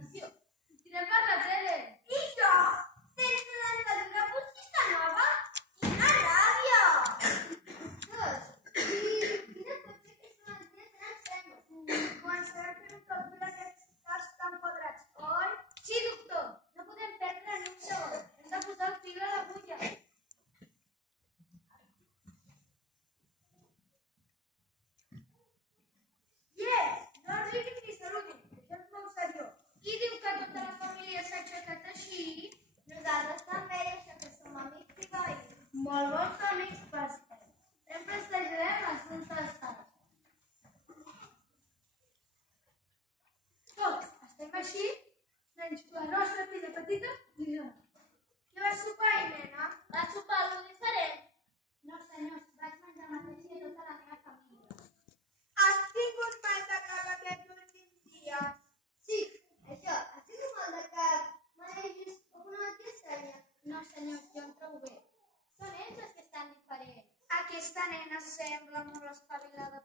televisió. Sortirem per la tele. I jo, sense l'entadura postista nova? Quina ràbia! Quina pot ser aquesta malaltia tan extrema? Començarà a fer un cop d'aquests caps tan quadrats, oi? Sí, doctor. No podem perdre ni un segon. Hem de posar el fil a l'agulla. Yes! No riguin ni saludin, això és molt seriós. Qui diu que tota la família s'ha aixecat així? Nosaltres també, i això que som amics i veïns. Molt bons amics per ser. Sempre ens ajudem els uns als altres. Tots estem així, menys la nostra filla petita i jo. Què vas sopar, nena? Va sopar alguna diferent? No, senyors, vaig menjar el mateix que tota la meva família. Has tingut mal de cap aquests últims dies? Sí, això, ha sigut mal de cap. M'he vist com una malaltia estranya. No, senyors, jo em trobo bé. Són ells els que estan diferents. Aquesta nena sembla molt espavilada